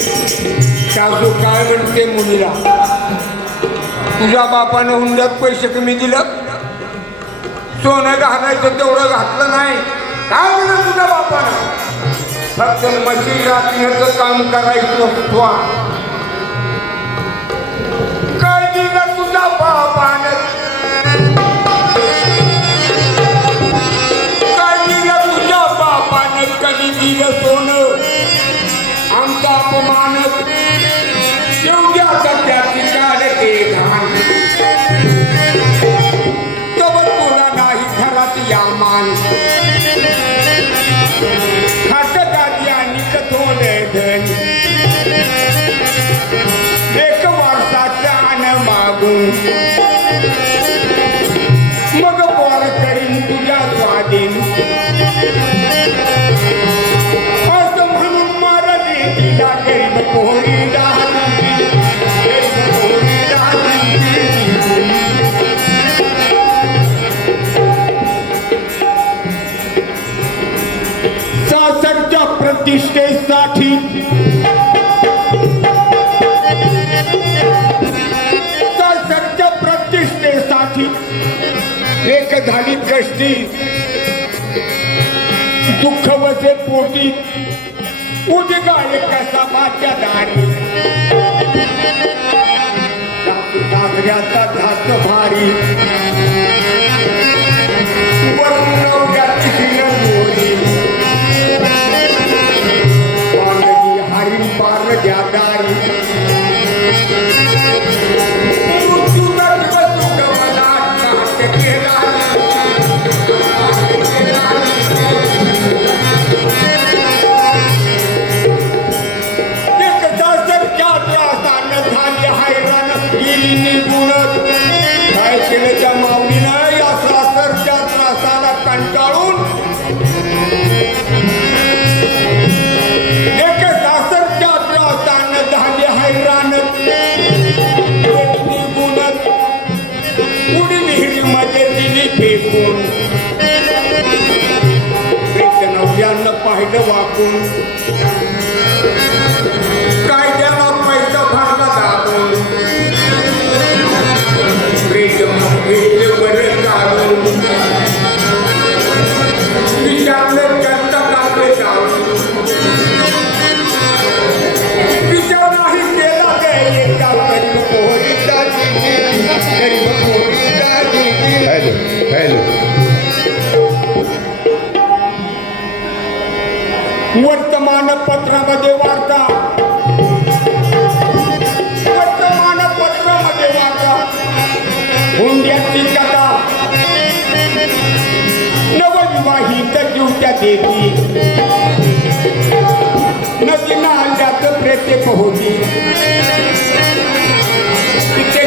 काय म्हणते मुलीला तुझ्या बापानं हुंड्यात पैसे कमी दिलं सोनं घालायचं तेवढं घातलं नाही काय म्हणलं तुझ्या बापानं फक्त मशीन राखण्याचं काम करायचं मानत योग्य शासनच्या प्रतिष्ठेसाठी शासनच्या प्रतिष्ठेसाठी एक झाली दृष्टी दुःख वसे म्हणजे पोटी उद्या एका Música वर्तमान वार्ता वर्तमानपत्रामध्ये वार्ता नवविवाहित जीवच्या देवी नदीना अंड्यात प्रेते पोहोची तिथे